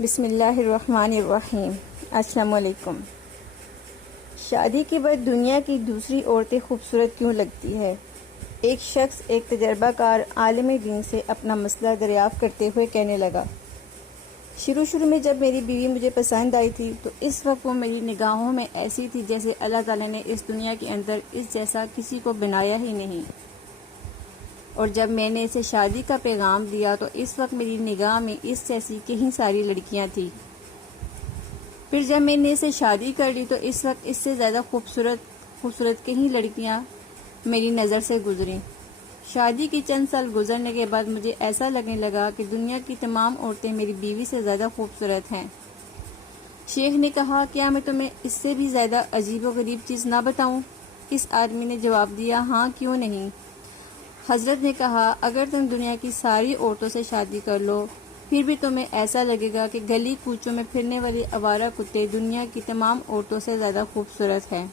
بسم اللہ الرحمن الرحیم۔ السلام علیکم۔ شادی کے بعد دنیا کی دوسری عورتیں خوبصورت کیوں لگتی ہے؟ ایک شخص ایک تجربہ کار عالم دین سے اپنا مسئلہ دریافت کرتے ہوئے کہنے لگا، شروع میں جب میری بیوی مجھے پسند آئی تھی تو اس وقت وہ میری نگاہوں میں ایسی تھی جیسے اللہ تعالیٰ نے اس دنیا کے اندر اس جیسا کسی کو بنایا ہی نہیں، اور جب میں نے اسے شادی کا پیغام دیا تو اس وقت میری نگاہ میں اس جیسی کہیں ساری لڑکیاں تھیں۔ پھر جب میں نے اسے شادی کر لی تو اس وقت اس سے زیادہ خوبصورت کہیں لڑکیاں میری نظر سے گزریں۔ شادی کی چند سال گزرنے کے بعد مجھے ایسا لگنے لگا کہ دنیا کی تمام عورتیں میری بیوی سے زیادہ خوبصورت ہیں۔ شیخ نے کہا، کیا میں تمہیں اس سے بھی زیادہ عجیب و غریب چیز نہ بتاؤں؟ اس آدمی نے جواب دیا، ہاں کیوں نہیں۔ حضرت نے کہا، اگر تم دنیا کی ساری عورتوں سے شادی کر لو پھر بھی تمہیں ایسا لگے گا کہ گلی کوچوں میں پھرنے والے آوارہ کتے دنیا کی تمام عورتوں سے زیادہ خوبصورت ہیں۔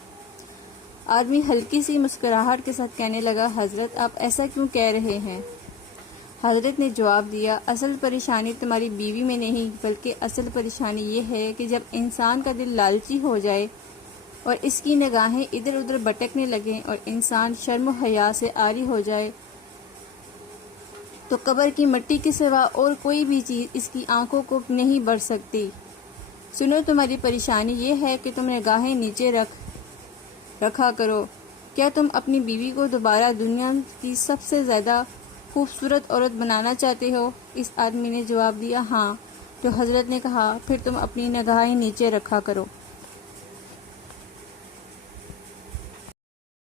آدمی ہلکی سی مسکراہٹ کے ساتھ کہنے لگا، حضرت آپ ایسا کیوں کہہ رہے ہیں؟ حضرت نے جواب دیا، اصل پریشانی تمہاری بیوی میں نہیں بلکہ اصل پریشانی یہ ہے کہ جب انسان کا دل لالچی ہو جائے اور اس کی نگاہیں ادھر ادھر بھٹکنے لگیں اور انسان شرم و حیا سے عاری ہو جائے تو قبر کی مٹی کے سوا اور کوئی بھی چیز اس کی آنکھوں کو نہیں بھر سکتی۔ سنو، تمہاری پریشانی یہ ہے کہ تم نگاہیں نیچے رکھا کرو۔ کیا تم اپنی بیوی کو دوبارہ دنیا کی سب سے زیادہ خوبصورت عورت بنانا چاہتے ہو؟ اس آدمی نے جواب دیا، ہاں۔ تو حضرت نے کہا، پھر تم اپنی نگاہیں نیچے رکھا کرو۔